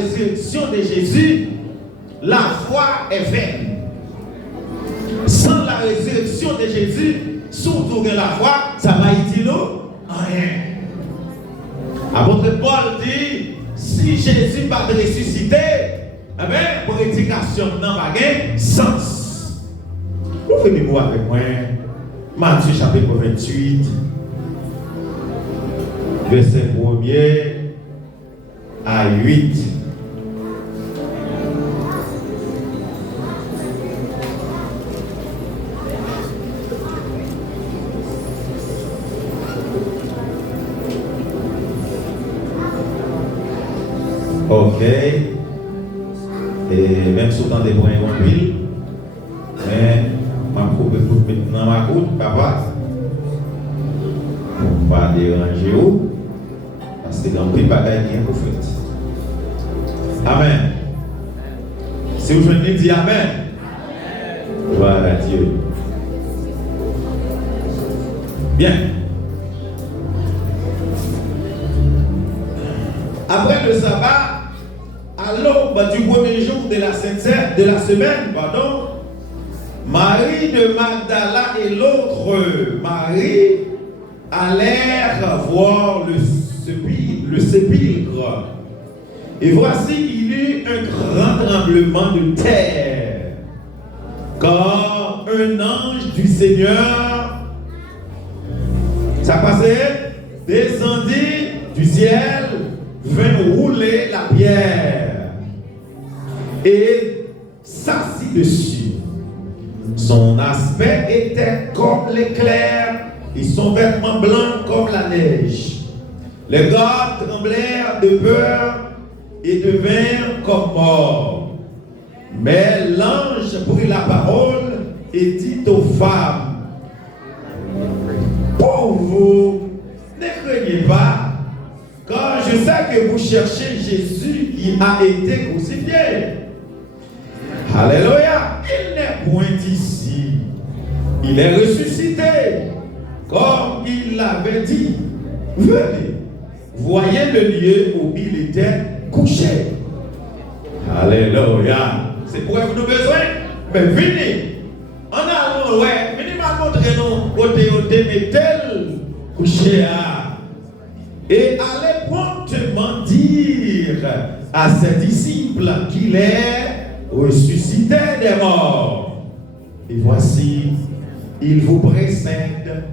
résurrection de Jésus, la foi est vaine. Sans la résurrection de Jésus, surtout que la foi, ça va utile rien. Apôtre Paul dit, si Jésus va ressusciter, eh bien, prédication n'a pas de sens. Vous faites du avec moi, Matthieu chapitre 28, verset 1er à 8. Ok. Et même si vous avez des points en ville, mais ma coupe est maintenant ma coupe, papa. On va pas déranger vous. Parce que dans le pays, pas gagner pour faire. Amen. Si vous venez dire Amen, gloire à Dieu. Bien. Après le sabbat, à l'aube du premier jour de la semaine, Marie de Magdala et l'autre Marie allèrent voir le sépulcre. Et voici, il y eut un grand tremblement de terre, car un ange du Seigneur, ça passait, descendit du ciel, vint rouler la pierre et s'assit dessus. Son aspect était comme l'éclair et son vêtement blanc comme la neige. Les gardes tremblèrent de peur et devinrent comme morts. Mais l'ange prit la parole et dit aux femmes, pour vous, ne craignez pas, car je sais que vous cherchez Jésus qui a été crucifié. Alléluia, il n'est point ici, il est ressuscité, comme il l'avait dit. Venez, voyez le lieu où il était couché. Alléluia, c'est pour vous nous besoin, mais venez, on a ouais, venez m'a montrer nous côté où tel couché et allez promptement dire à ses disciples qu'il est ressuscité des morts. Et voici, il vous précède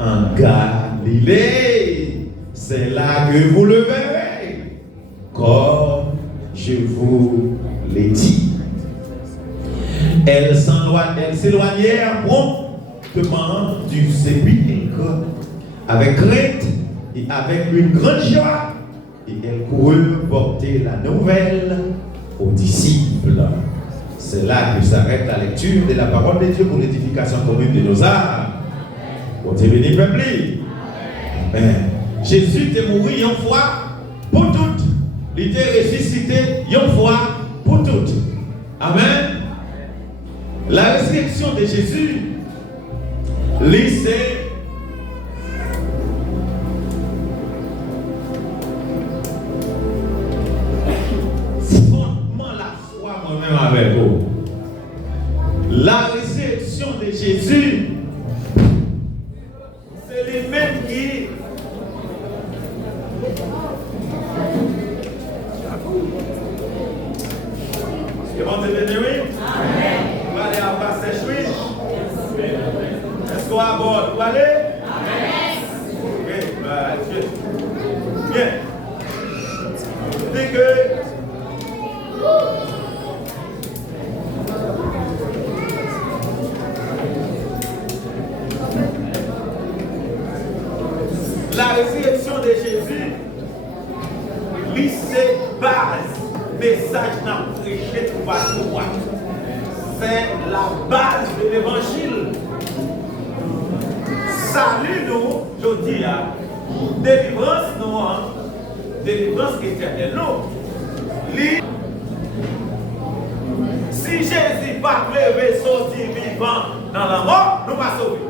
en Galilée. C'est là que vous le verrez, comme je vous l'ai dit. Elles s'éloignèrent promptement du sépulcre avec crainte et avec une grande joie, et elles coururent porter la nouvelle aux disciples. C'est là que s'arrête la lecture de la parole de Dieu pour l'édification commune de nos âmes. Bon Dieu béni peuple. Amen. Jésus est mort une fois pour toutes. Il était ressuscité une fois pour toutes. Amen. La résurrection de Jésus, c'est avec vous. La résurrection de Jésus, c'est les mêmes qui vont te bénir, oui? Amen. Vous allez avoir ces chouilles. Est-ce qu'on va à bord? Vous allez? Amen. Ok, bien. Dès que la résurrection de Jésus, lui, c'est base, message n'a prêché pour pas droit. C'est la base de l'évangile. Salut nous, je dis, délivrance nous, délivrance éternelle nous. Si Jésus pas levé sorti vivant dans la mort, nous pas sauver.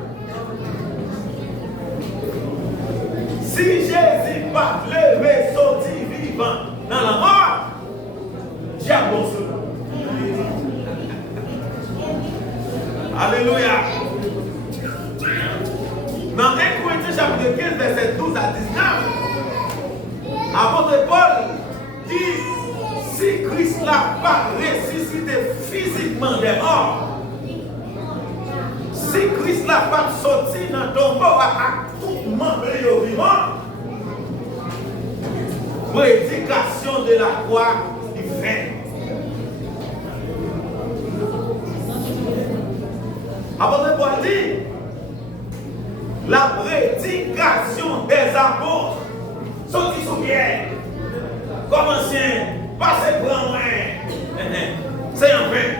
Si Jésus pas levé sorti vivant dans la mort, diable. Alléluia. Dans 1 Corinthiens chapitre 15, verset 12 à 19, apôtre Paul dit, si Christ n'a pas ressuscité physiquement des morts, si Christ n'a pas sorti dans le tombeau à tout membre vivant, prédication de la croix est vaine. Apôtre Paul dit, la prédication des apôtres, sorti sous Pierre, comme ancien, passez pour moi, c'est en vain.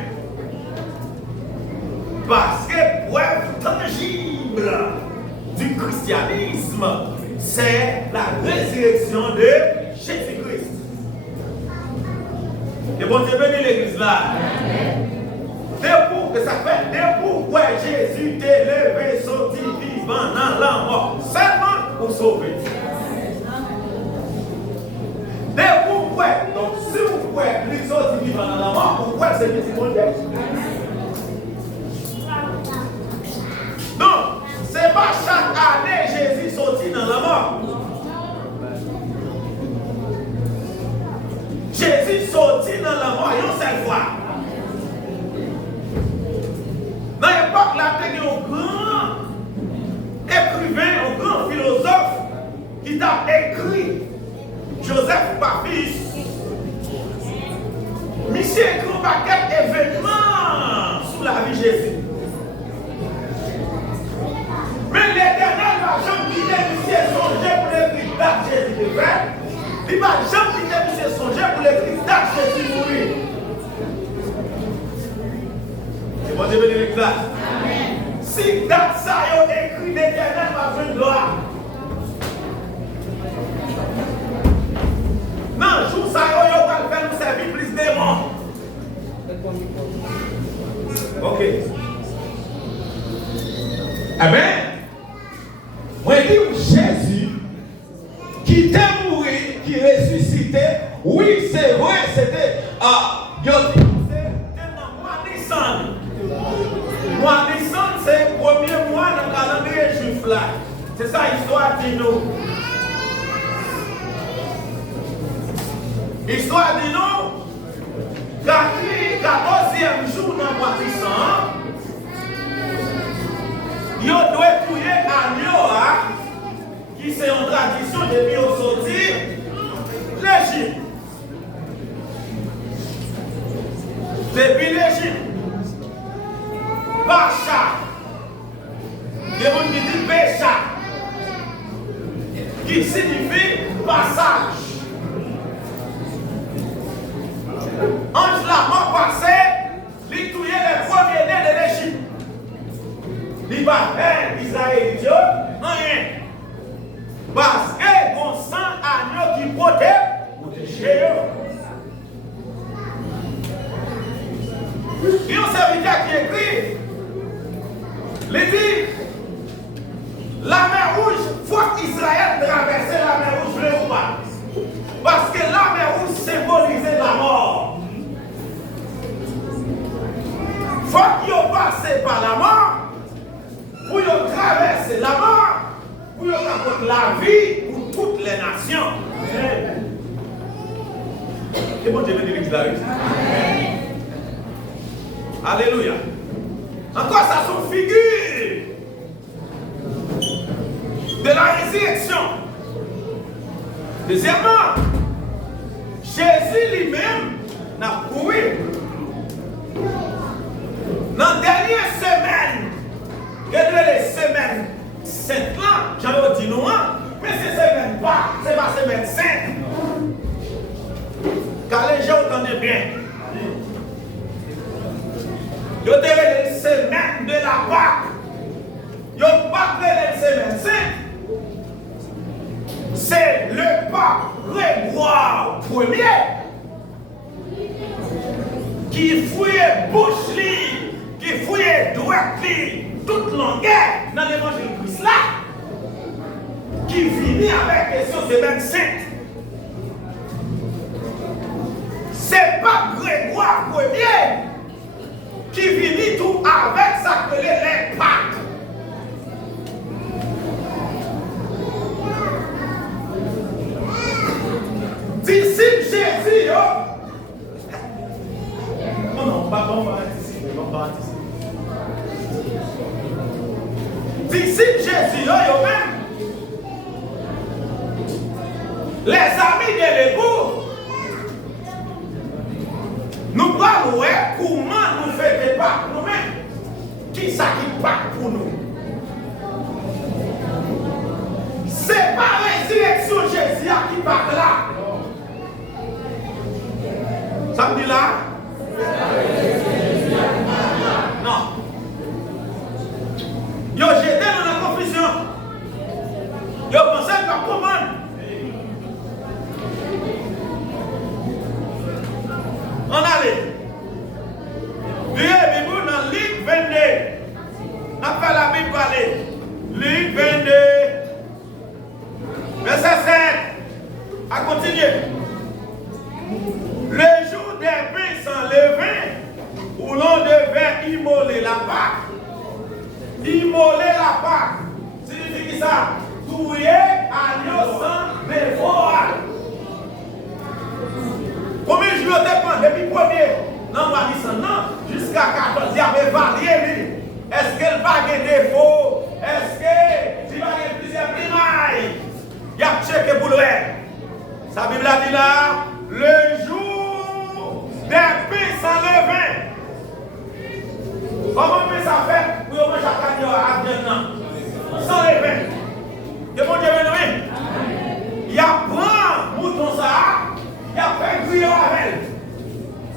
Parce que preuve tangible du christianisme, c'est la résurrection de Jésus-Christ. Et bon Dieu bénit l'église là. Que ça fait des pourquoi Jésus t'est levé, sorti vivant dans la mort, seulement pour sauver. Des pourquoi, donc si vous pouvez lui sortir vivant dans la mort, pourquoi c'est petit monde? Non, c'est pas chaque année Jésus sorti dans la mort. Jésus sorti dans la mort une seule fois. Dans l'époque, là, il y a un grand écrivain, un grand philosophe qui t'a écrit Joseph Papis. Monsieur écrit un paquet d'événements sous la vie de Jésus. Mais l'Éternel va jamais quitter monsieur songer pour l'écrire date Jésus de fait. Il va jamais quitter monsieur songer pour l'écrire date Jésus mourir. Bon Dieu bénit l'église. Si date ça y a écrit l'Éternel va faire gloire. Non, jour ça y a va faire nous servir plus de morts. Ok. Amen. Moi je dis Jésus qui t'est mort, qui ressuscité, oui c'est vrai, c'était mois de décembre, c'est le premier mois dans le calendrier juif là. C'est ça l'histoire de nous. L'histoire de nous, 14e jour dans le mois de décembre, il doit tuer agneau, qui c'est une tradition depuis au sorti l'Égypte. Depuis l'Égypte. Pacha. Il y a qui dit Pécha. Qui signifie passage. Ange la mort passé, il tuait les premiers-nés de l'Égypte. Il va faire Israël, rien. Parce que mon sang agneau qui protège. Il y a un serviteur qui écrit. Il dit, la mer rouge, faut qu'Israël traverse la mer rouge, bleu ou pas. Parce que la mer rouge symbolisait la mort. Faut qu'ils passent par la mort, pour qu'ils traversent la mort, pour qu'ils apportent la vie pour toutes les nations. Et bon Dieu bénit l'église. Alléluia. Encore ça sont figure de la résurrection. Deuxièmement, Jésus lui-même n'a couru. Dans la dernière semaine, les semaines saintes là, j'en ai dit non, mais c'est semaine pas, c'est pas semaine sainte. Car les gens entendent bien. Yo te les semaines de la Pâque. Yo pas les semaines saintes. C'est le pape Grégoire Ier qui fouillait bouche li, qui fouillait droite li, toute longueur dans l'évangile de Christ là, qui finit avec question semaine sainte. C'est pas on va anticiper. Disciples Jésus, eux-mêmes, les amis de l'époux, nous parlons comment nous faisons pas nous-mêmes. Qui ça qui part pour nous? C'est pas la résurrection Jésus qui part là. Ça me dit là? Non. Yo j'étais dans la confusion. Yo pensais pas comment. On allait. Lisez Bible dans Luc 22. On fait la Bible parler. Luc 22. Verset 7. À continuer. Le jour des pains sans levain, où l'on devait immoler la Pâque. Immoler la Pâque. Signifie ça? Touiller agneau sans dévore. Combien de jours dépend depuis premier? Non, non, jusqu'à 14, il y avait varié. Est-ce qu'elle va avoir des défauts? Est-ce qu'il va avoir plusieurs primailles? Il y a checké pour le faire. Sa Bible a dit là, le jour des pains sans levain. Comment peut ça faire pour manger à cadeau à viande sans levain? Que mon Dieu bénisse. Il y a prend mouton ça, il y a fait grillon avec elle.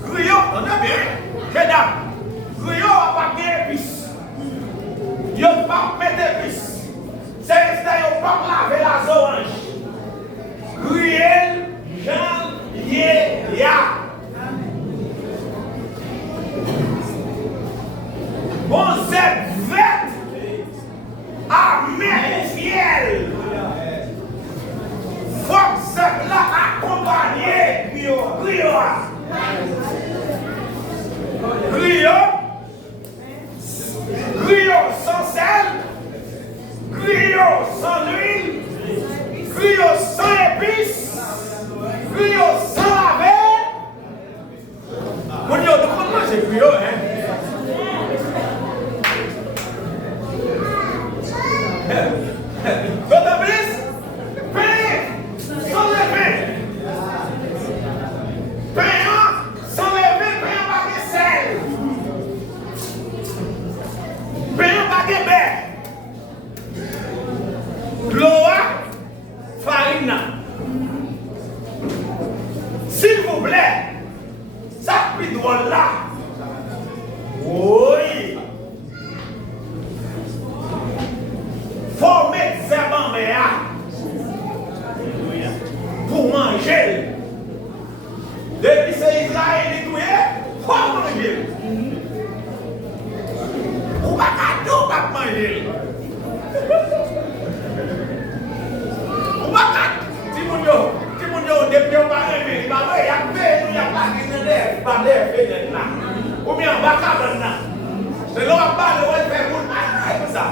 Grillon, on a bien, mesdames. Grillon n'a pas d'épices. Il n'a pas mettre d'épices. C'est resté, il n'a pas laver la orange. Grillel, Jean, ya. Bon, c'est vête à fiel. Faut que cette là accompagné grillon. Grillon sans sel, grillon sans huile, grillon sans épices, grillon sans laver. Mon Dieu, de quoi manger grillon, hein? Votre plus, pain sans levain. Pain sans levain, pain pas de sel. Pain pas de beurre. L'eau, farine. S'il vous plaît, ça puis drôle là. Oui. Faut mettre ça dans mes pour manger. Depuis c'est Israël tout est, faut manger. Ou pas cadeau pas manger. Ou pas si mon Dieu depuis on va aimer, il va y a fait, il y a pas qui ne pas fait là. Ou bien on va là. C'est là on va le faire pour ça.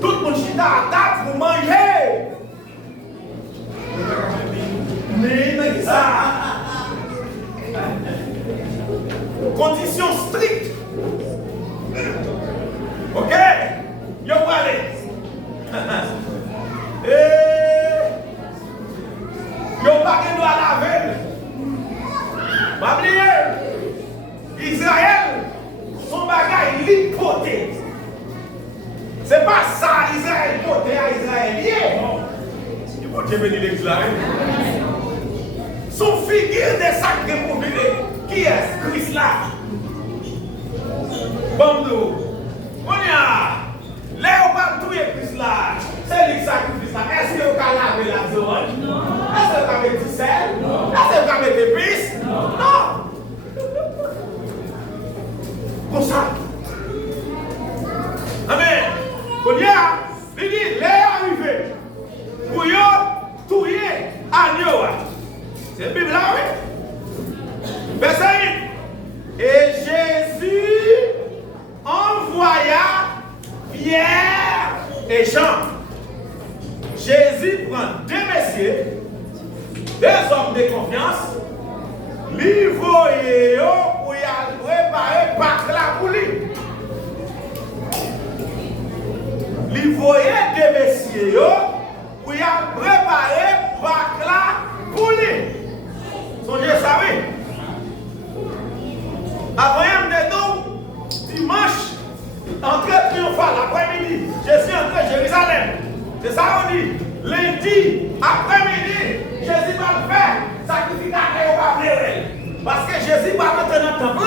Tout le monde chita à table pour manger. Mais ça. Condition stricte. Ok? Yo aller. Yo pas de doit laver. Pas oublier. Israël, son bagage lipoté. C'est pas ça, Israël porté à Israélien. Il faut te venir l'Israël. Son figure des sacrés pour venir. Qui est Christ là? Bando. On y a. Là, on va tout Christ là. C'est lui qui sacrifie ça. Est-ce que vous pouvez laver la zone? Est-ce que vous pouvez mettre du sel? Est-ce que vous pouvez mettre des épices? Non. Comme ça. Amen. Quand il dit, les arrivés, pour y tuer agneau. C'est la Bible là, oui. Verset 8. Et Jésus envoya Pierre et Jean. Jésus prend deux messieurs, deux hommes de confiance, l'envoyer pour y aller préparé Pâques là pour lui. Il voyait des messieurs pour y a préparé Pâques là pour lui. Songez ça, oui. Avant de nous, dimanche, entrée triomphale, l'après-midi, Jésus est entré à Jérusalem. C'est ça qu'on dit. Lundi, après-midi, Jésus va le faire. Sacrificateur va venir. Parce que Jésus va rentrer dans le temple.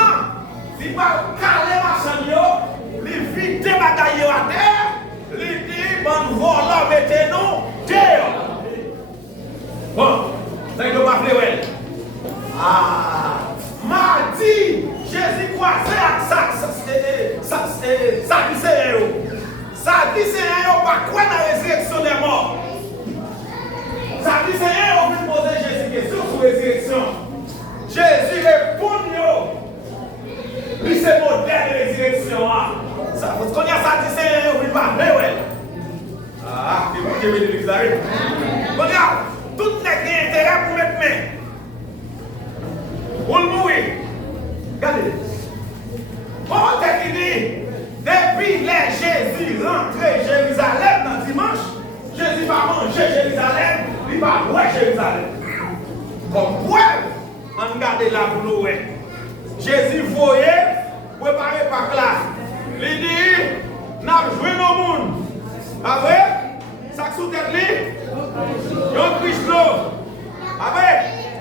Il va caler ma chambre. Il vit des bagailles à terre. Il dit, bon, voilà, mettez-nous dehors. Bon, ça ne va pas venir. Ah, mardi, Jésus croisé avec ça pas quoi dans la résurrection des morts. Ça dit Seigneur, on veut poser Jésus question sur la résurrection. Jésus répond, lui c'est modèle de résurrection. Ça, vous connaissez ça dit Seigneur, on veut parler, ouais. Ah, c'est bon, je vais le déclarer. Regarde, tout les qui intérêt pour mettre main. Pour le mourir. Regardez. On t'a dit, depuis les Jésus rentré Jérusalem dans dimanche, Jésus va manger Jérusalem, il va boire Jérusalem. Comme quoi, on regarde là pour nous. Jésus voyait, préparé par classe. Il dit, n'a joué nos mondes. Après, ça sous tête lui, yon Christo. Après,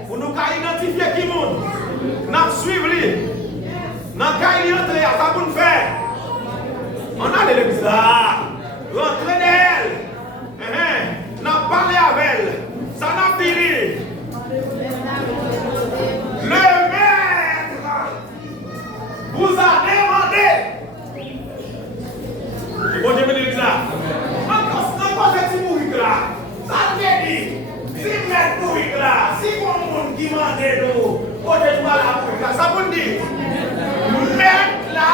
pour nous identifier qui monde, n'a suivre lui. N'a qu'à y entrer, à ça pour nous faire. On a les bizarres. Rentrer d'elle. N'a parlé avec elle. Ça n'a fini. Le maître vous a demandé. Bon, je me dis ça. Encore c'est si mourir là. Ça te dit. Si maître mourir là. Si bon monde qui m'a dit nous. On est pas là pour ça. Ça vous dit. Mettre là,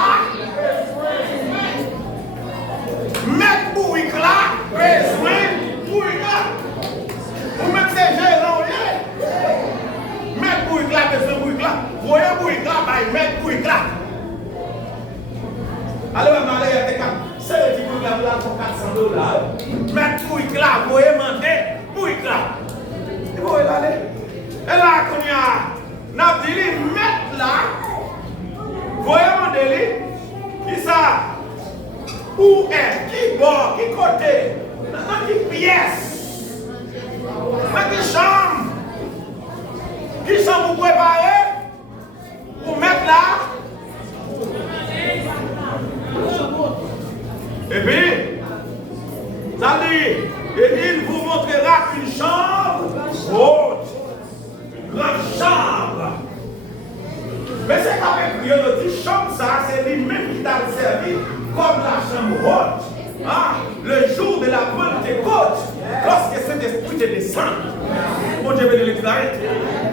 mettre bouillir là, besoin bouillir là. Ou même ces gérants, mettre bouillir là, besoin bouillir là. Vous voyez bouillir là, mettre bouillir là. Alors, je vais aller à Técan. C'est le petit bouillir là pour $400. Mettre bouillir là, vous voyez demander bouillir là. Et vous voyez aller. Et là, quand il y a, n'a dit mettre là. Voyez mon délit, qui ça? Où est? Qui bord? Qui côté? Dans quelle pièce? Dans quelle chambre? Qui chambre vous préparez? Pour mettre là? Et puis, ça dit, il vous montrera une chambre haute, une grande chambre. Mais c'est quand même que dit chambre, ça, c'est lui-même qui t'a servi comme la chambre haute. Ah, le jour de la Pentecôte, lorsque cet esprit te descend. Bon Dieu veut le déclarer.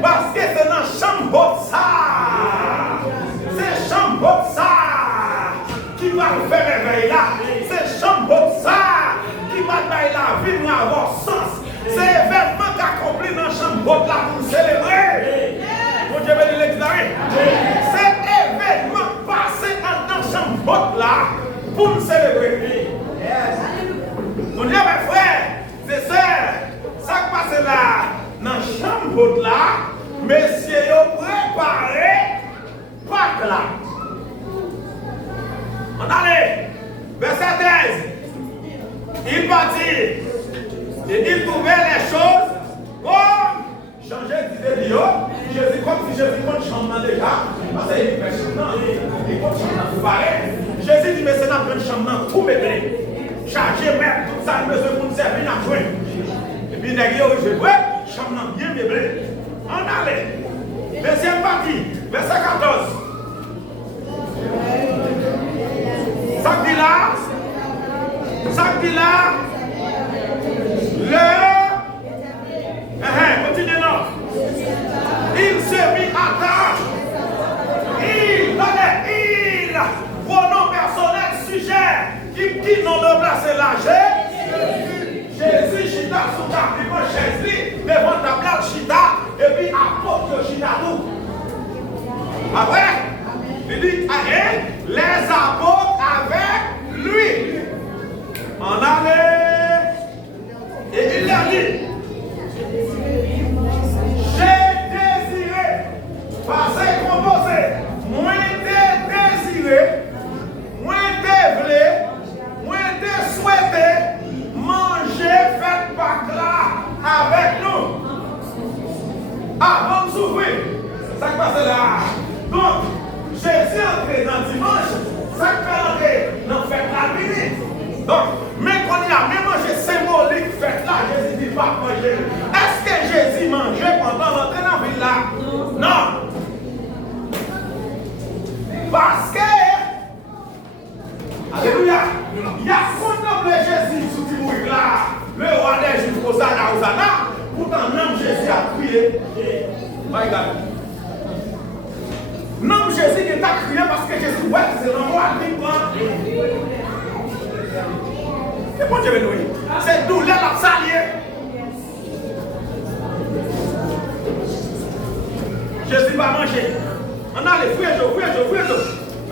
Parce que c'est dans la chambre haute, ça. C'est chambre haute, ça. Qui va faire réveil là. C'est chambre haute, ça. Qui va faire la vie, avoir sens. C'est événement accompli dans la chambre haute là pour célébrer. Bon Dieu veut le déclarer. Cet événement passé dans la chambre haute là pour nous célébrer. Mon Dieu, mes frères, c'est ça. Ça qui passe là dans la chambre haute là, messieurs, ils préparé Pâques là. On allait, verset 13. Il partit et il trouvait les choses comme changer d'idée de Jésus, comme si Jésus compte chambre déjà. Parce qu'il fait chambre, il compte chambre pour pareil. Jésus dit, mais c'est dans une chambre pour m'aider. Charger, mettre tout ça, besoin pour nous servir dans le. Et puis, il a dit, je veux, chambre bien meublée. On allait. Deuxième partie, verset 14. Ça dit là, continue non. Il se mit à table. Il, pronom personnel, sujet, qui nom de place là, Jésus, chita sous ta Jésus, devant ta place, chita, et puis apporte chita tout. Après, il dit, les apôtres avec lui. En allait. Et il leur dit, j'ai désiré, passé composé, moi t'ai désiré, moi t'ai voulu, moi t'ai souhaité manger fête Pâques là avec nous. Avant de s'ouvrir, ça qui passe là. Donc, Jésus entré dans dimanche, ça qui fait entrer dans la fête la minute. Donc, même quand il a même mangé symbolique fête là, Jésus dit pas manger. Est-ce que Jésus mangeait pendant l'entrée dans la ville là? Non. Parce que, alléluia, il y a contemplé Jésus sous Tibouïk là, le roi des Juifs, Hosanna, pourtant même Jésus a crié. My God. Non, Jésus qui t'a crié parce que Jésus, ouais, c'est l'envoi à vivre. C'est bon Dieu béni. C'est douleur la salier. Jésus va manger. On a les fouillez.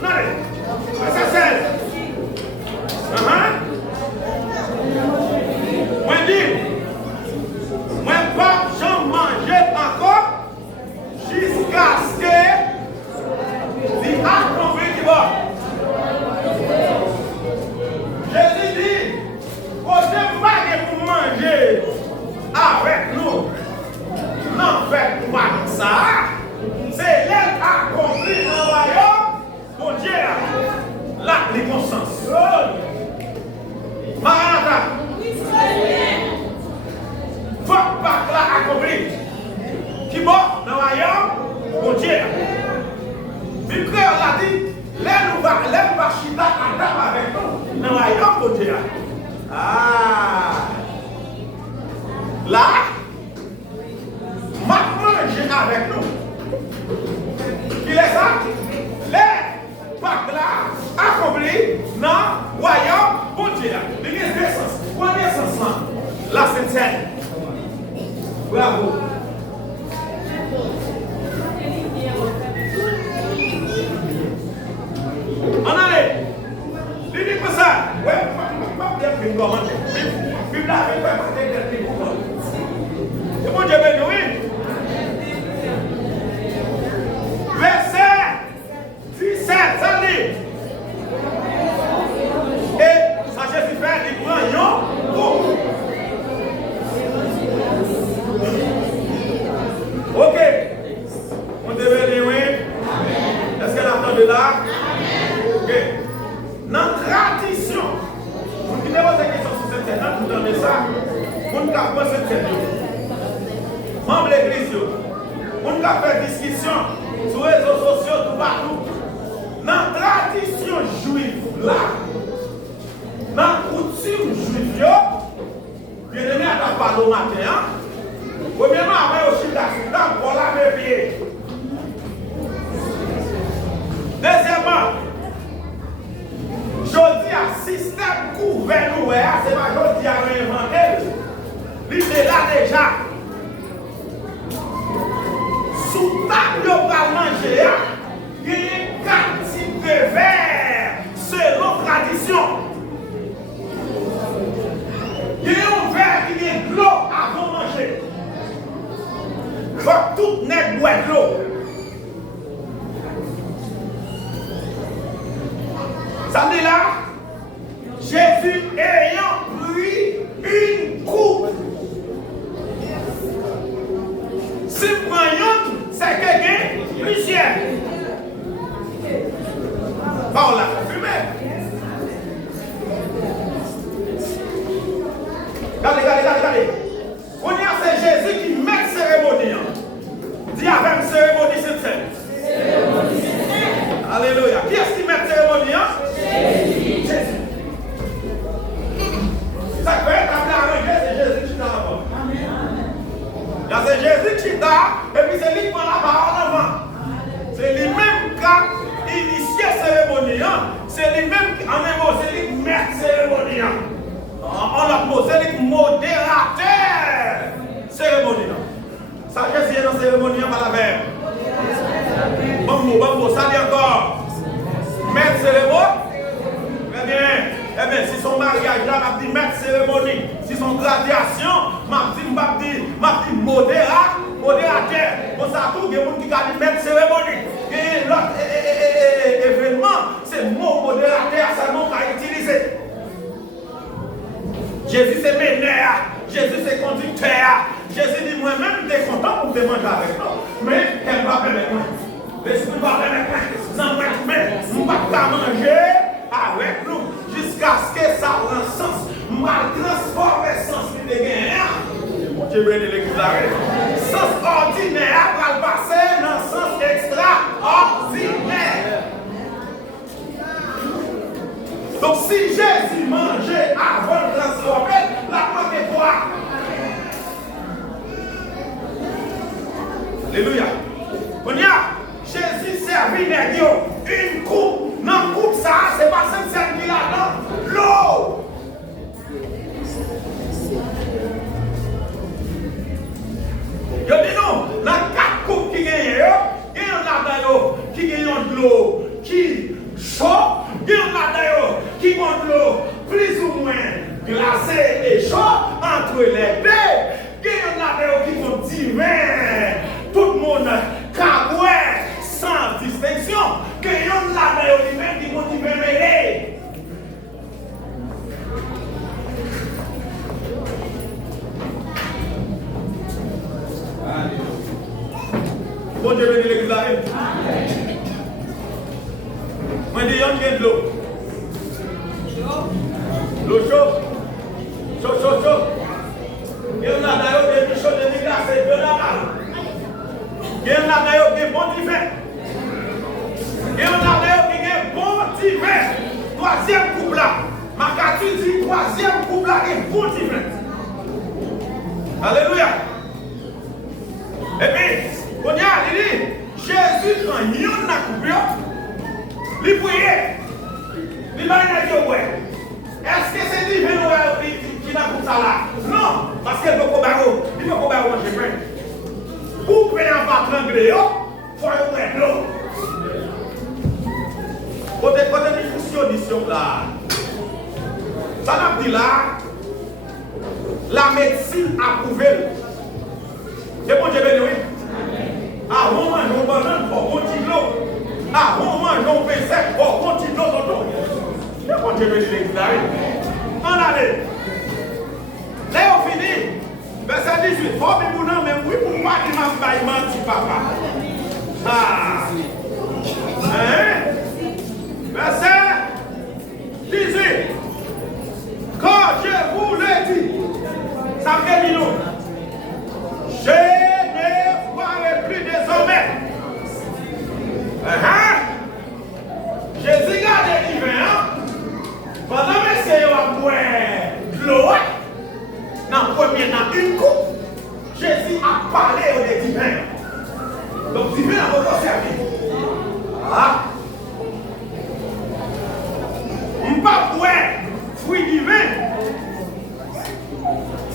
On a les. Verset 16. Moi dis, moi pas j'en manger encore jusqu'à ce que il a compris qui va. Jésus dit, on ne pas pour manger avec nous. Non, faites pas ça. C'est l'aide accomplie dans le royaume. Mon Dieu, là, les consciences. Maranatha. Faut pas que là accompli. Qui bon dans le royaume. Mon Dieu. Puis frère l'a dit, l'aide va chita à table avec nous. Dans le royaume, mon Dieu. Ah. Là, manger avec nous. Qui est ça? Les Pâques là accomplis dans le royaume, bon Dieu. Il y a deux sens. Premier sens là, la Sainte-Seine. Bravo. On allait. Il dit que ça. Ouais, pas bien fait commander. Puis là, il va pas être et bon Dieu béni, oui. Verset 17, ça dit. Et ça Jésus fait, il prend yon pour. Ok. On Dieu béni, oui. Est-ce qu'elle attend de là? Ok. Dans la tradition, vous qui posez des questions sur cette scène, vous donnez ça. Vous ne pouvez pas cette scène. Membre de l'église, on a fait discussion sur les réseaux sociaux tout partout. Dans la tradition juive là, dans la coutume juive, bien aimé à ta part au matin, premièrement, après au chiffre d'accident pour laver les pieds. Deuxièmement, je dis à système couvert, c'est pas je dis à réinventer. L'idée là déjà. Sous table, on va manger, il y a 4 types de verres selon tradition. Il y a un verre qui est de l'eau avant de manger. Il faut que tout net boit de l'eau. Ça dit là, Jésus ayant pris une coupe. Si vous prenez c'est quelqu'un plusieurs. Par là, fumez. Regardez. On y a c'est Jésus qui met cérémonie. Dis avec cérémonie cette scène. Alléluia. Qui est-ce qui met cérémonie? Jésus. Ça peut être arrangé, c'est Jésus qui t'a rapport. C'est Jésus qui t'a, et puis c'est lui qui prend la parole avant. C'est lui-même qui a initié la cérémonie. C'est lui-même qui, en un mot, c'est lui qui met la cérémonie. En l'autre mot, c'est lui qui modérateur cérémonie. Ça, Jésus est dans la cérémonie par la verbe. Bon mot, ça dit encore. Mettre Eh bien, si son mariage là, m'a dit maître cérémonie. Si son graduation, m'a dit modérateur. Pour ça, tout, il y a des gens qui ont dit maître cérémonie. Et l'autre événement, c'est le mot modérateur, c'est le nom qu'on a utilisé. Jésus c'est ménère, Jésus c'est conducteur. Jésus dit moi-même, je suis content pour te manger avec nous. Mais elle va permettre moi. L'esprit va permettre moi. Non, mais je ne vais pas manger avec nous jusqu'à ce que ça prenne sens. Je vais transformer le sens qui est gagné. Mon Dieu, béni l'église là. Sens ordinaire va le passer dans le sens extraordinaire. Donc si Jésus mangeait avant de transformer, la première fois. Alléluia. Jésus servit une coupe. Dans la coupe, ça, c'est pas ça qui servit là-dedans. L'eau. Je dis non, dans 4 coupes qui gagnent, il y en a là-dedans qui gagnent de l'eau, qui chaud, il y en a là qui ont de l'eau plus ou moins glacée et chaud entre les deux. Il y en a là qui vont divin. Tout le monde cabouet sans distinction. Que y en a là lui-même qui vont divin mêler. Bon Dieu béni l'église là. Moi je dis y'en a de l'eau. L'eau chaude. Chaud. Il y en a d'ailleurs des chaudes de glacées, de la malle. Il y en a d'ailleurs qui bon divin. Il y en a d'ailleurs qui est bon divin. Troisième couple là. Ma carte dit troisième couple là est bon divin. Alléluia. Et puis, on y a dit, Jésus prend une coupe. Il priait. Il va dire ouais. Est-ce que c'est divin qui n'a pas ça là? Non, parce qu'il ne peut pas manger pain. Pour payer en bas trembler, il faut avoir de l'eau. Côté de fonctionnement là, ça n'a dit là, la médecine a prouvé. C'est bon, Dieu béni, oui. Ah, on mange un banane pour continuer. Ah, on mange un pain sec pour continuer l'autre. C'est bon, Dieu béni, l'église là. En allée. Là, on finit. Verset 18. Faut que vous n'en même oui, pourquoi il m'a menti, papa? Ah. Hein? Verset 18. Quand je vous l'ai dit, ça fait dit nous. Je ne boirai plus désormais. Jésus garde les divins. Pendant que c'est à boire de l'eau, dans une coupe, Jésus a parlé aux divins. Donc, divin a encore servi. Ah! On ne peut pas boire fruits divins,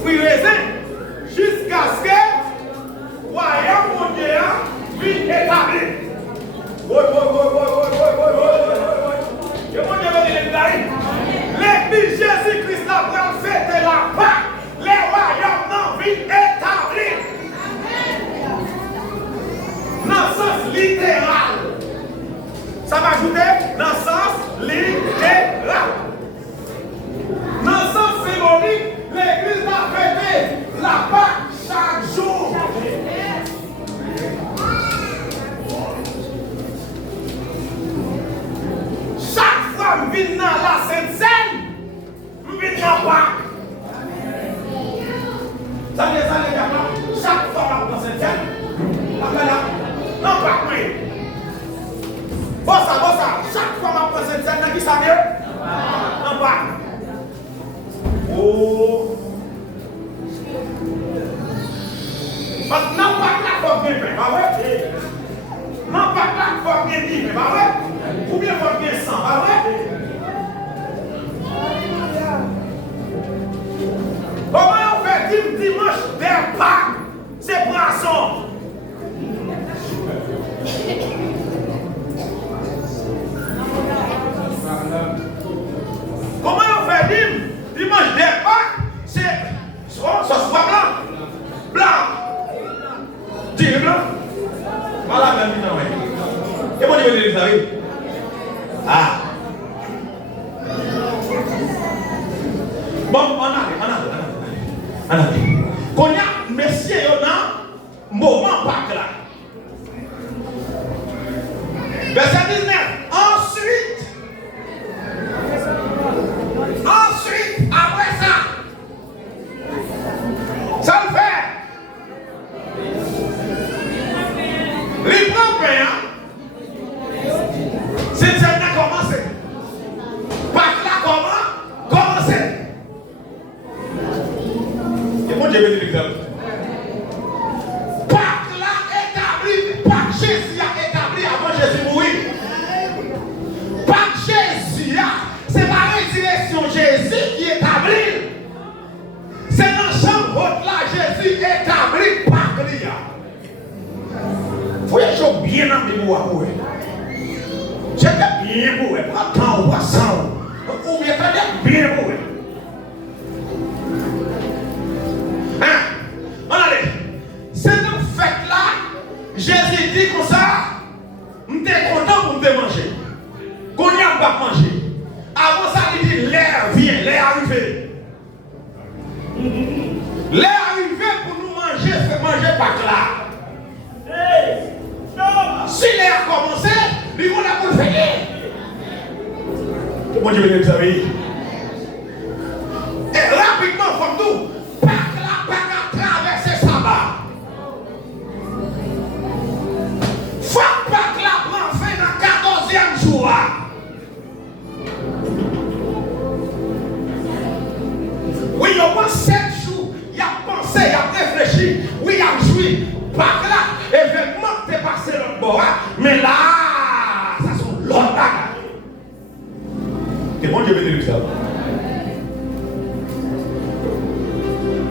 fruits raisins, jusqu'à ce que le royaume mondial puisse établir. L'église Jésus-Christ a pris fête la Pâque. Les royaumes n'ont vie établis. Dans le sens littéral. Ça va ajouter dans le sens littéral. Dans le sens symbolique, l'église va fêter la Pâque chaque jour. Chaque fois que je viens dans la Sainte-Seine, je viens dans la Pâque. Ça veut dire, chaque fois que je prends cette scène, après là, non pas moi. Bon ça, chaque fois que je prends cette scène, qui ça veut? Non pas. Oh. Parce que non pas là, il faut bien faire, pas vrai? Non pas là, il faut bien vivre, pas vrai? Ou bien il faut bien sang, pas vrai? Comment on fait dimanche des Pâques? C'est poisson. Comment Et bon, Dieu veut dire ça, oui. Ah. Bon, on a. Quand il y a Messie, il y a un moment Pâques là. Verset 19. Ensuite, après ça, ça le fait. Les prend pain. C'est ça qui a commencé. Pâques là comment? Commencer. Et moi je vais dire l'exemple. Pâques là établi, Pâques Jésus a établi avant Jésus mourir. Pâques Jésus c'est pas la résurrection Jésus qui établit. C'est dans la chambre là Jésus établit Pâques là. Vous êtes bien dans mes mots. J'étais bien pour eux. Pas tant ou pas sans. Ou bien bien pour eux. Hein? Allez. C'est dans fête là. Jésus dit comme ça. Je suis content pour me manger. Qu'on n'y a pas manger. Avant ça, il dit l'air vient, l'air arrivé. L'air arrivé pour nous manger, c'est manger Pâques là. Si l'air a commencé, il va pour le faire. Comment je vais vous savez? Et rapidement, comme nous, Pâques là, Pâques a traversé sabbat. Faut Pâques là prend fin dans le 14e jour. Oui, il y a 7 jours, il a pensé, il a réfléchi, oui, il a joué. Pâques là, événement qui est passé l'autre bord, mais là, ça sont l'autre bagarre. C'est bon, je vais dire ça.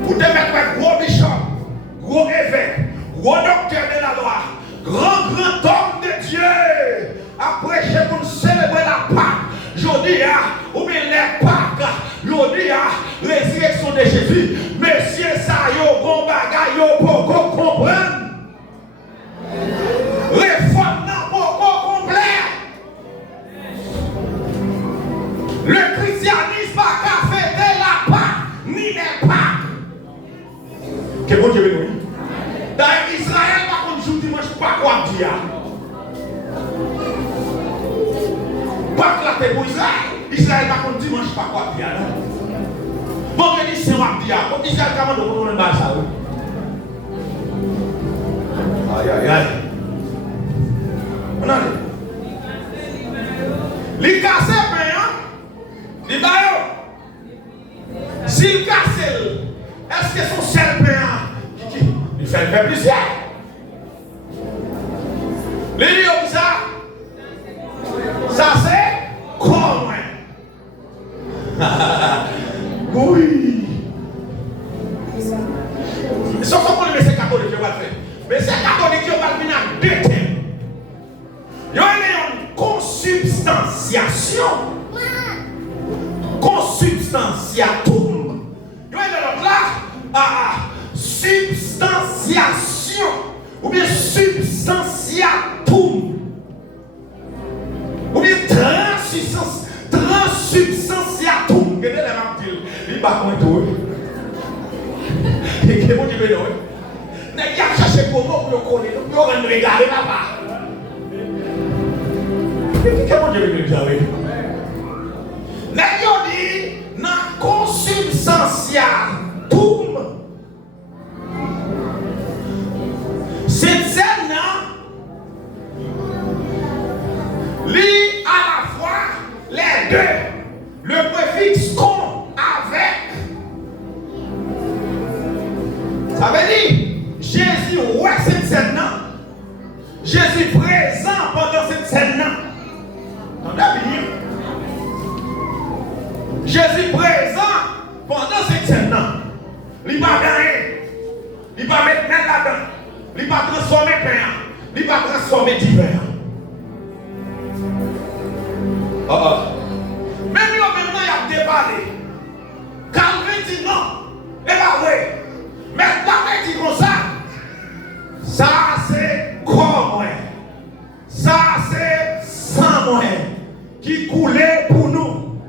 Vous devez mettre un gros bishop, gros évêque, gros docteur de la loi, grand homme de Dieu, à prêcher pour célébrer la Pâque. Je dis, ou bien les Pâques, je dis, résurrection de Jésus. Monsieur, ça, yo, bon bagay, yo, pour comprendre. Réforme n'a pas complet. Le christianisme n'a qu'à fêter la Pâque, ni les Pâques. Que bon Dieu bénisse. Dans Israël, par contre, je dimanche, pas quoi dire. Pâques là, c'est pour Israël. Israël, par contre, dimanche, pas quoi dire. Bon, je dis, c'est moi qui dis. Comme Israël, comment on va faire ça? Aïe, aïe, aïe. On a dit. Les cassés, les bailleurs. S'il casse, est-ce que son seul pain, il fait le faire plusieurs? Les lions, ça c'est comment? Oui. Sauf qu'on le met catholique, je vais le faire. Mais c'est catholique, je vais le venir à deux thèmes. Il y a une consubstantiation. Consubstantiatum. Il y a une autre là, substantiation. Ou bien substantiatum. Ou bien transsubstantiatum. Quel est le même il n'est pas comme tout. Et que vous dites, non? N'est-ce pas chercher pour nous pour le connaître? Nous allons regarder là-bas. Comment je vais le dire? N'est-ce pas dit, dans consubstantiatum, cette scène-là, lit à la fois les deux, le préfixe con avec. Ça veut dire, Jésus, ouais, cette scène-là, Jésus présent pendant cette scène-là. Jésus présent pendant cette scène-là. Il va gagner. Il va mettre là-dedans. Il va transformer pain. Il va transformer divers. Même lui, maintenant, il a déballé. Calvin dit non. Et là, oui. Mais Calvin dit comme ça. Ça, c'est comment? Ça, c'est sang qui coulait pour nous.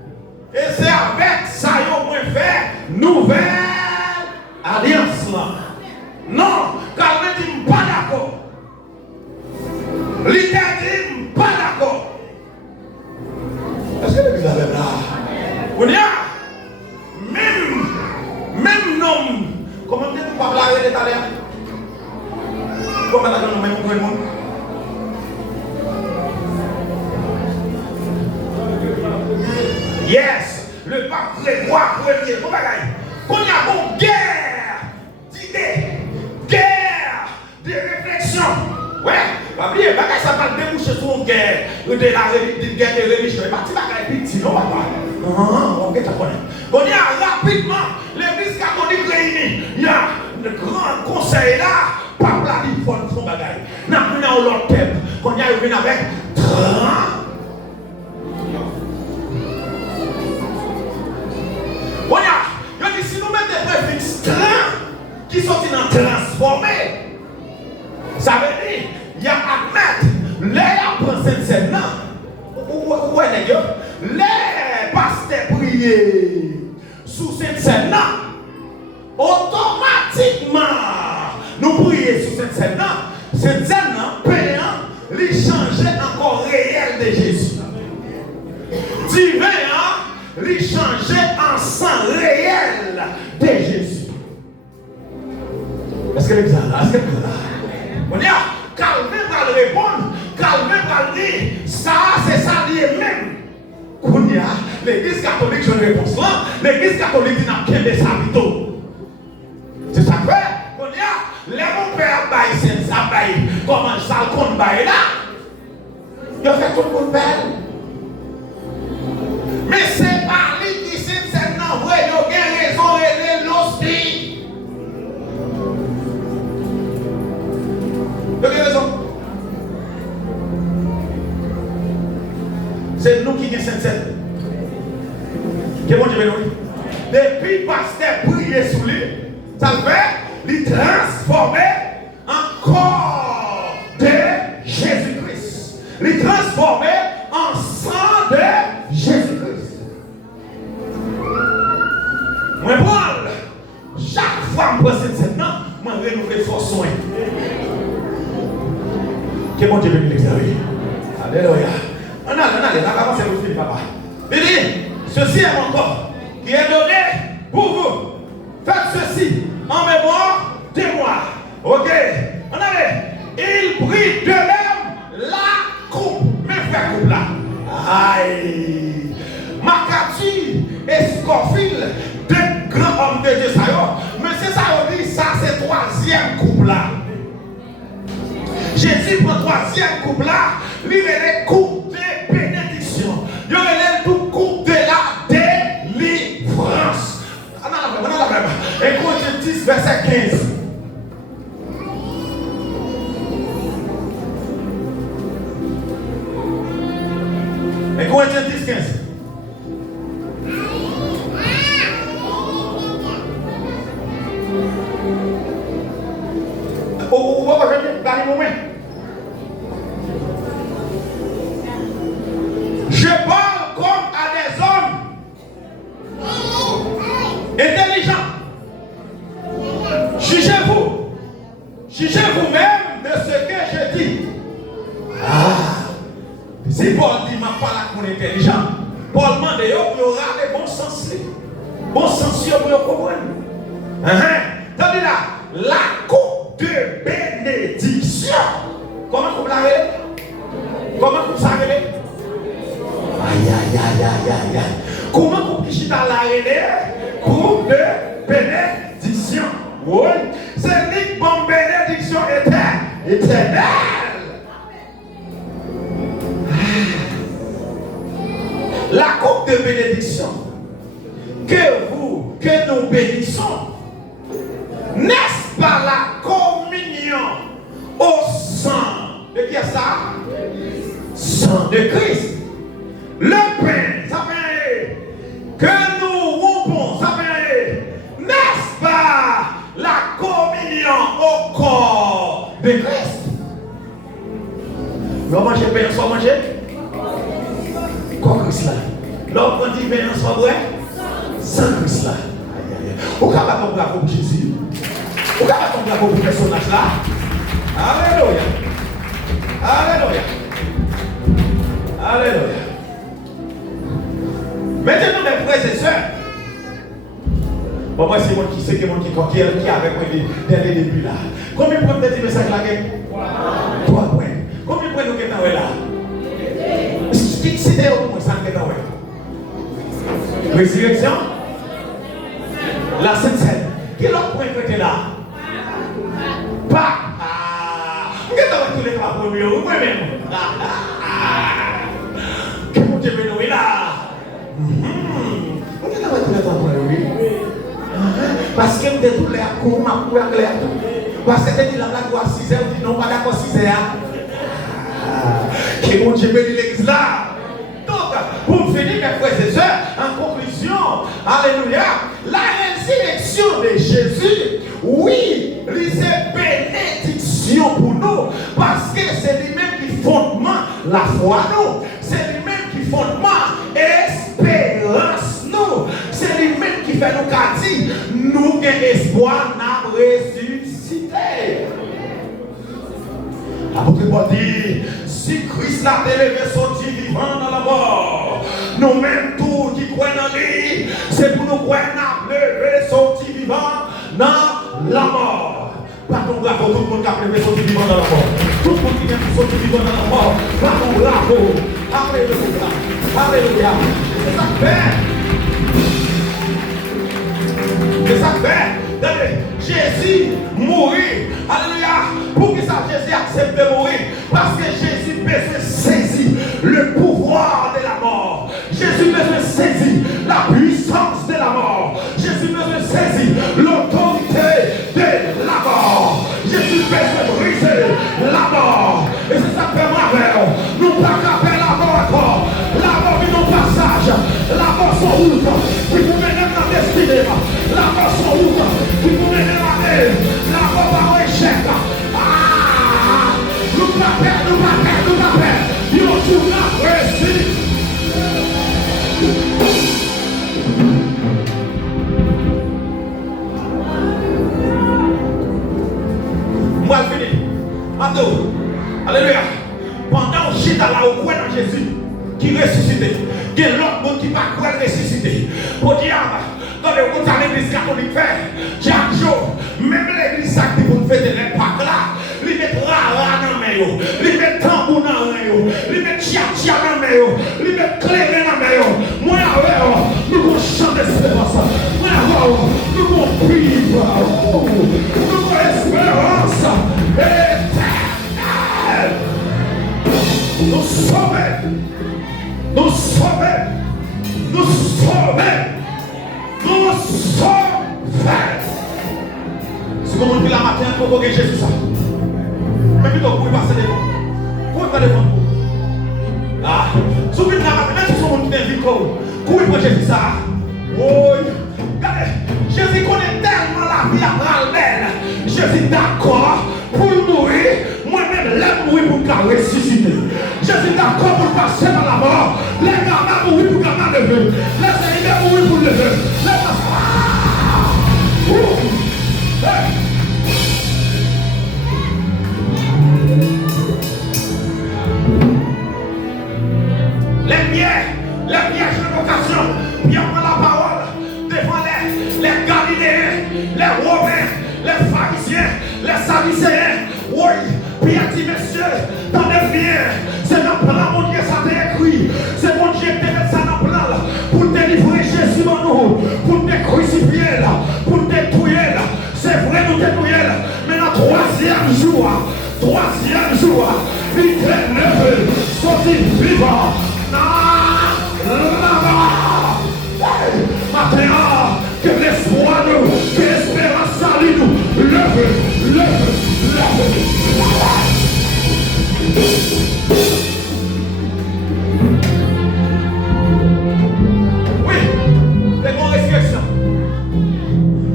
Et c'est avec ça qu'on peut faire nouvelle alliance là. Non, car ne dit pas d'accord. L'idée dit pas d'accord. Est-ce que vous avez là? On y a même nom. Comment dire pas blaguer les talents? Comment on même pour le monde? Yes, le pape prévoit premier. Qu'on y a une guerre d'idées, guerre de réflexion. Ouais, pas oublier, bagage ça va déboucher sur une guerre de guerre de religion. Et parti bagage petit, non papa. On va connaître. On y a rapidement l'église catholique réunie. Il y a le grand conseil là, pape là, il faut son bagage. N'a plus dans l'autre tête. Qu'on y a eu avec 30. Voilà, je dis si nous mettons des préfixes qui sont transformés, ça veut dire il y a à mettre les pensées scène où est les gars, les pasteurs prier sous cette scène automatiquement nous prier sous cette scène payant les changer encore réel de Jésus. Divin les changer en sang réel de Jésus. Est-ce que vous êtes là? Est-ce que vous êtes là? On y a calmé va le répondre, calmé va le dire, ça c'est ça lui-même. On y a l'église catholique, je ne réponds pas. L'église catholique dit n'a qu'un des habitants. C'est ça que fait. On y a les mon père baille, c'est ça baille. Comment ça le compte baille là? Il a fait tout le monde belle. Mais c'est pas lui qui c'est non vrai, il y a raison et l'hostie. Il y a raison. C'est nous qui sommes sincères. Que bon Dieu bénisse. Depuis pasteur prier sur lui, ça fait lui transformer en corps de Jésus-Christ. Lui transformer en sang de Jésus-Christ. Moi, chaque fois que je prends cette scène, je renouvelle force soin. Que bon Dieu bénisse l'examen. Alléluia. On a commencé à vous dire, papa. Il dit, ceci est mon corps qui est donné pour vous. Faites ceci en mémoire de moi. Ok? On avait, il prit de même la coupe. Mais frère coupe là. Aïe. Macati et Scofield, deux grands hommes de Dieu. Mais c'est ça, on dit, ça c'est troisième coupe là. Jésus prend troisième coupe là. Lui, il est coupe de bénédiction. Il est tout coupe de la délivrance. Et Corinthiens 10, verset 15. Et Corinthiens 10, 15. Je parle comme à des hommes intelligents. Jugez-vous. Jugez vous-même de ce que je dis. Si Paul dit, ma pas qu'on est intelligent, Paul demande, il y aura les bons sens. Bon sens pour comprendre. Tandis là, la coupe de bénédiction. Comment vous l'avez? Comment vous savez? Aïe. Comment vous qui dans la coupe de bénédiction? Oui. C'est une bonne bénédiction éternelle. La coupe de bénédiction que nous bénissons, n'est-ce pas la communion au sang de qui est ça? Sang de Christ. Le pain, ça fait que nous rompons, ça fait, n'est-ce pas la communion au corps de Christ? Vous mangez pain, soit manger? L'homme prend différence en vrai. Sans Christ là. Vous pouvez pas comprendre pour Jésus. Vous pouvez pas comprendre pour le personnage là. Alléluia. Alléluia. Alléluia. Maintenant, mes frères et sœurs, bon, moi, c'est moi qui sais que moi qui avec moi dès le début là. Combien de points de message là? 3 points. Combien de points nous avons là? C'était au moins ça que nous avons. Résurrection? La Sainte Seine. Quel autre point que tu es là? Pas. Qu'est-ce que tu as tous les trois premiers? Moi-même. Que mon Dieu me nourrit là? Qu'est-ce que tu as tous les trois premiers? Parce que nous avons tous les cours, ma cour à clair. Parce que tu dis la blague à 6 heures, tu dis non, pas d'accord 6 heures. Que mon Dieu bénisse l'église là. Donc, pour finir, mes frères et sœurs, en conclusion, alléluia, la résurrection de Jésus, oui, c'est bénédiction pour nous, parce que c'est lui-même qui fondement la foi nous, c'est lui-même qui fondement espérance nous, c'est lui-même qui fait nous dire, nous avons espoir n'a ressuscité. L'apôtre Paul dit, si Christ a élevé sorti vivant dans la mort, nous-mêmes tous qui croyons en lui, c'est pour nous croire à lever sorti vivant dans la mort. Pardon, bravo, tout le monde qui a levé sorti vivant dans la mort. Tout le monde qui vient sorti vivant dans la mort. Pardon, bravo. Alléluia. Alléluia. C'est ça que fait. C'est ça que fait. Jésus mourit. Alléluia. Pour que ça, Jésus accepte de mourir. Parce que Jésus besoin saisir le pouvoir de la mort. Jésus besoin saisir la puissance de la mort. Jésus besoin saisir l'autorité de la mort. Jésus besoin briser la mort. Et c'est ça que fait mal. Nous ne pas qu'à faire la mort encore. La mort est nos passage. La mort son route. Qui vous mène dans la destinée. La mort son route. Qui vous mène à l'air. La mort va échec. Nous ne pas faire, nous ne pas faire, nous ne pas faire. Nous tournons après ici. Moi, je finis. Ando. Alléluia. Pendant que j'étais là au coin de Jésus, qui ressuscité, il y a l'autre monde qui ne va pas ressusciter. Pour dire, dans le monde de l'église catholique, chaque jour, même l'église sacrée pour nous faire des Pâques là, ils mettent rara dans les mains, ils mettent tambour dans les mains, ils mettent chia-chia dans les mains, ils mettent clairer dans les mains. Moi, nous allons chanter espérance. Moi, nous allons prier. Nous allons espérance éternelle. Nous sauver. Nous sauver. Nous sauver. Nous sauver. Si vous montez la matin, vous pouvez Jésus ça. Mais plutôt, vous pouvez passer devant. Vous pouvez pas devant vous. Ah, si vous venez la matin, même si vous montez vite, vous pouvez prendre Jésus ça. Oui. Regardez, Jésus connaît tellement la vie à la belle. Jésus d'accord pour mourir. Moi-même, l'aime mourir pour me ressusciter. Jésus d'accord pour passer par la mort. Les gamins mourir pour gamins lever. Les sénateurs mourir pour lever. Les pièges de vocation, bien prendre la parole devant les Galiléens, les Romains, les pharisiens, les Sadducéens. Oui, Pierre dit, messieurs, tendez bien, c'est dans le plan, mon Dieu, ça t'a écrit. C'est mon Dieu qui met ça dans le plan pour délivrer Jésus dans nous, pour te crucifier là, pour te détruire là. C'est vrai, nous détruire là, mais le troisième jour, il est levé, sorti vivant. Maintenant, que l'espoir nous, que l'espérance salue nous, lève. Oui, t'es bon résurrection.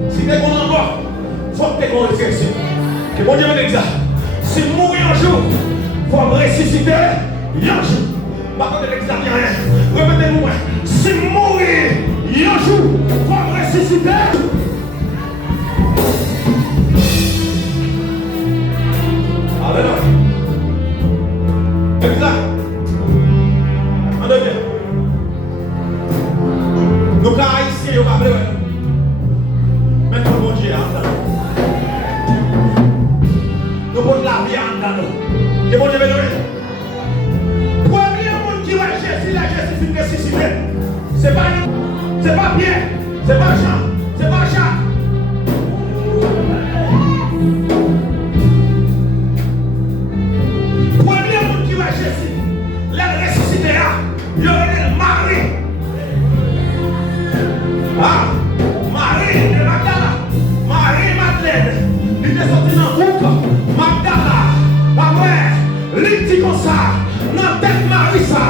Si t'es bon en mort, faut que t'es bon résurrection. Que bon Dieu me dise ça. Si mourir un jour, faut me ressusciter un jour. Pas de l'examiner. Répétez-moi. Si mourir, un jour, comme ressusciter. Alléluia. Exact. On devient. Nous sommes haïtiens, nous sommes mais nous bon Dieu en dedans. Nous avons la vie en dedans. Et bon Dieu, premier monde qui va Jésus, la Jésus est ressuscité. C'est pas Pierre, c'est pas Jean, c'est pas Jacques. Premier monde qui va Jésus, la ressuscité, il y aurait le mari. Ah, Marie de Magdala, Marie-Madeleine, il est sorti dans le groupe, Magdala, après, il dit comme ça, dans tête Marie ça,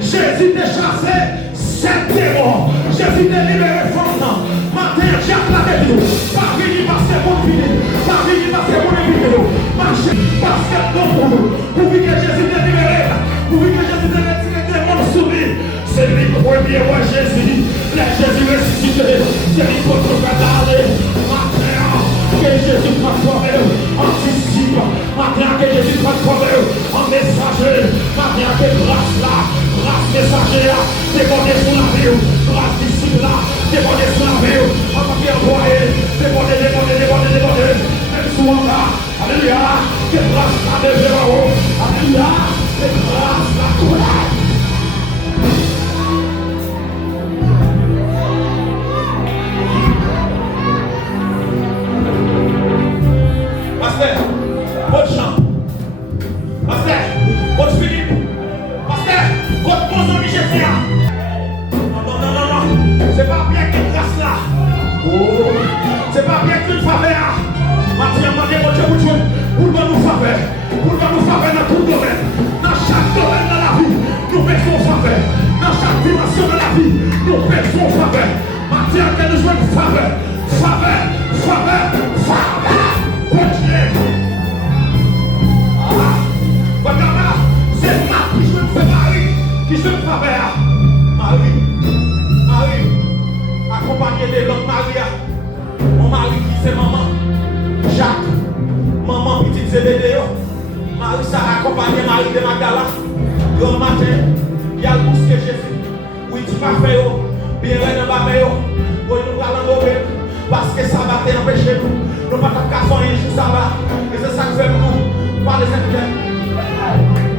Jésus t'a chassé, 7 démons, Jésus t'a libéré fondant, matin, Jacques l'a dit, pas fini parce que mon fini, pas fini parce que mon invité, marchez parce que non pour que Jésus t'a libéré, pour que Jésus t'a retiré des démons soumis, c'est lui le premier roi Jésus. La Jésus ressuscité, c'est lui contre d'aller. Maintenant, que Jésus transforme en disciple. Maintenant, que Jésus transforme en messager. Maintenant, que grâce là, grâce messager là, débordée sur la vie, grâce disciple là, débordée sur la vie, en papier envoyé, débordée. Même souvent là, alléluia, que grâce là, de Véro, alléluia, que grâce là, tout là. Pasteur, votre Jean, Pasteur, votre Philippe, Pasteur, votre bon ami Jésus. Non, c'est pas bien qu'il grâce là. Oh, c'est pas bien qu'il faveur. Maintenant, demandez votre Dieu pour nous faveur, dans tout domaine, dans chaque domaine de la vie, nous faisons faveur, dans chaque dimension de la vie, nous faisons faveur. Maintenant, que nous jouons faveur. C'est Marc qui se fait Marie, qui se fait faveur. Marie, accompagné de l'autre Maria. Mon mari qui c'est maman. Jacques, maman petite Zébédéo. Marie ça accompagné Marie de Magdala. Le matin, il y a le bousquet Jésus. Oui, tu m'as fait bien dans la main. Oui, nous allons parce que ça va t'empêcher nous. Nous ne pouvons pas faire un jour ça va. Et c'est ça que fait nous. Par les invités.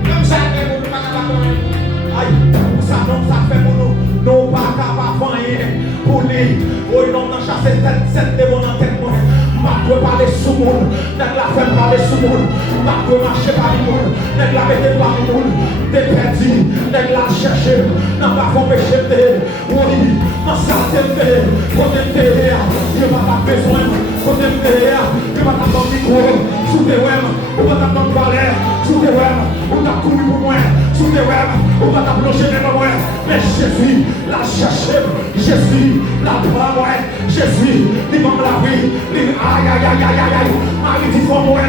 Comme ça, nous ne pouvons pas faire. Aïe, ça non, ça fait pour nous. Nous ne pouvons pas faire pour lui. Oui, nous avons chassé cette démon en tête. Je ne parler sous le monde. Je ne faire parler sous le monde. Je ne marcher par le monde. Je ne mettre par le monde. Tu es perdu. Je ne chercher. Je ne pas péché. Oui, dans sa tête. Quand tu es derrière, il n'y a pas besoin. Quand tu es derrière, il n'y a pas de micro. Sous tes web, on va t'apprendre à parler. Sous tes web, on t'a couru pour moi. Sous tes web, on va t'approcher même moi. Mais Jésus l'a cherché. Jésus l'a pas moi. Jésus, il m'a la vie. Aïe. Marie dit, faut moi.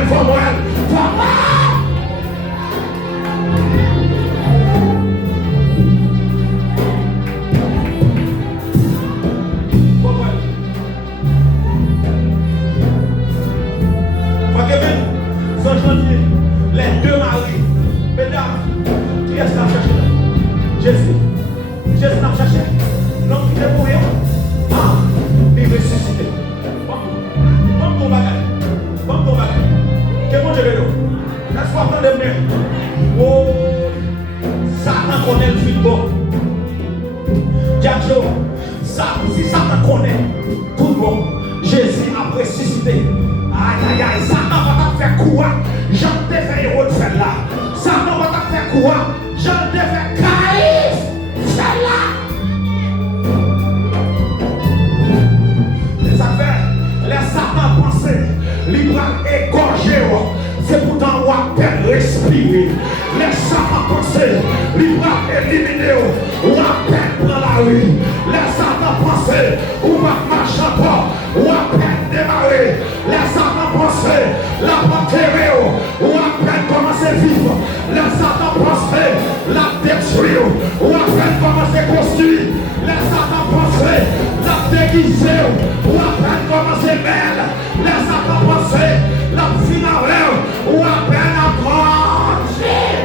Les deux maris, mesdames, qui est-ce qu'on a cherché? Jésus n'a cherché. L'homme qui est mort, il est ressuscité. Bon ton bagage. Que bon Dieu veut. Laisse-moi prendre de mieux. Oh, Satan connaît le film bon. Diadio, si Satan connaît tout bon, Jésus a ressuscité. Aïe, Satan va te faire quoi? J'en t'ai fait héros de faire là. Satan va te faire quoi? J'en t'ai fait caïf faire là. Les affaires, les Satan pensaient, l'Ibrahim égorgé. C'est pourtant on a peine respirer. Les Satan pensaient, l'Ibrahim éliminé. On a peine prendre la rue. Les Satan pensaient, on va marcher pas. On a peine démarrer. Les Satan pensaient, la bataille, on a peine commencer à vivre. Les Satan pensaient, la détruire. construit, les Satan penser, la déguisé, ou à peine commencer belle, les Satan penser, la finale, ou à peine approcher.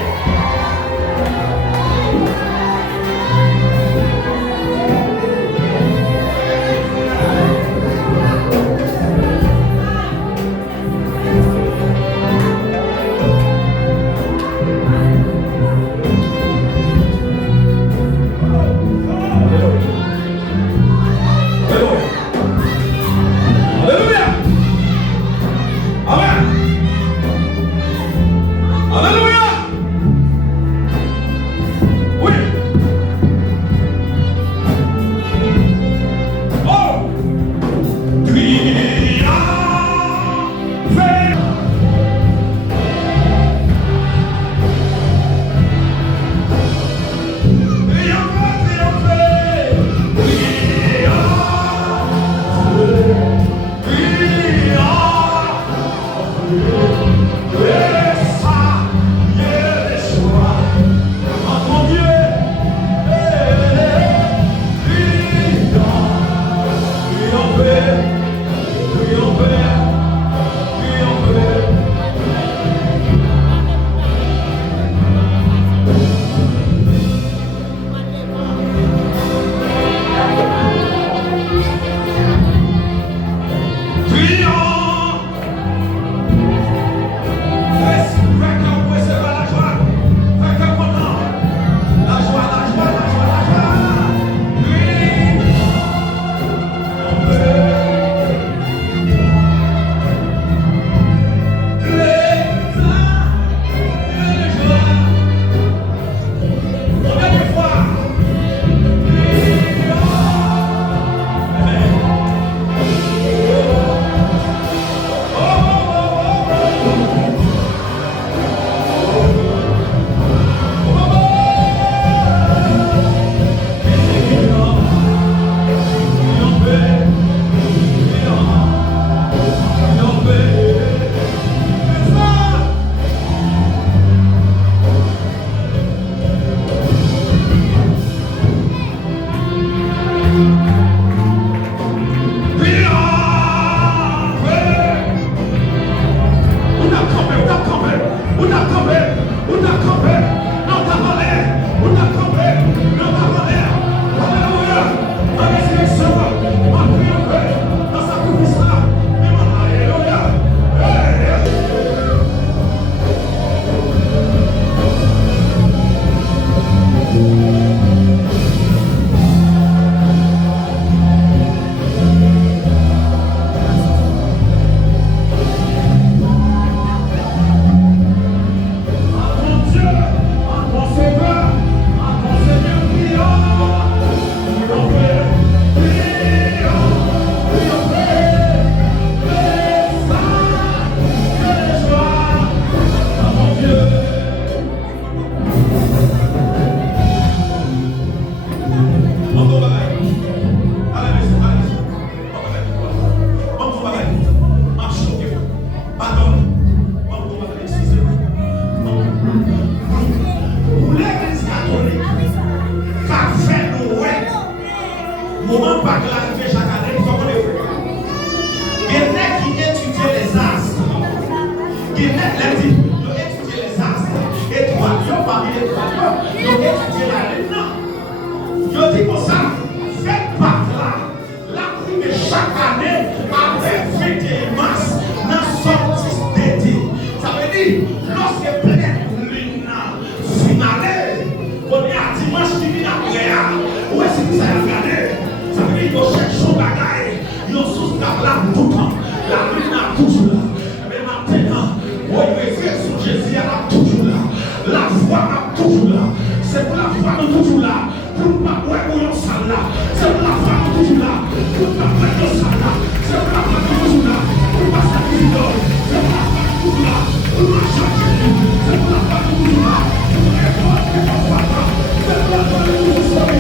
C'est pour la foi de toujours là. Pour ne pas voir où on s'en là. C'est pour la foi de toujours là. Pour ne pas voir où on s'en là. C'est pour la foi de toujours là. Pour ne pas sacrifier. C'est pour la foi de toujours là. Pour ne pas changer. C'est pour la foi de toujours là. Pour ne pas voir où on s'en là. C'est pour la foi de toujours là.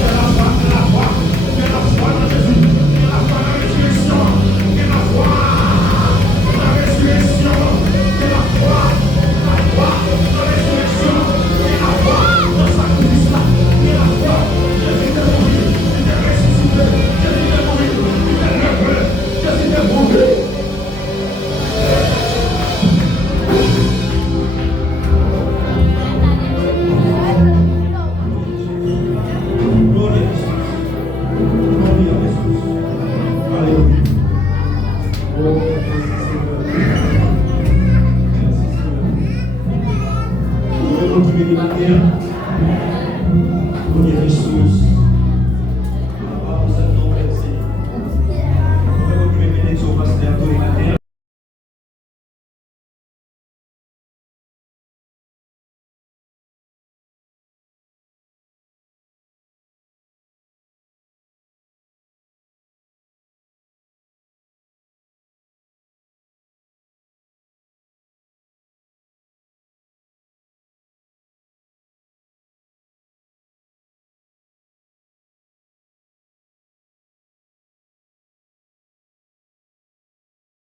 C'est la foi, c'est la foi. C'est la foi de Jésus. C'est la foi de la résurrection. C'est la foi de la résurrection. C'est la foi. La foi de la résurrection. C'est la foi de sacrifice. béni matin. Pour les ressources.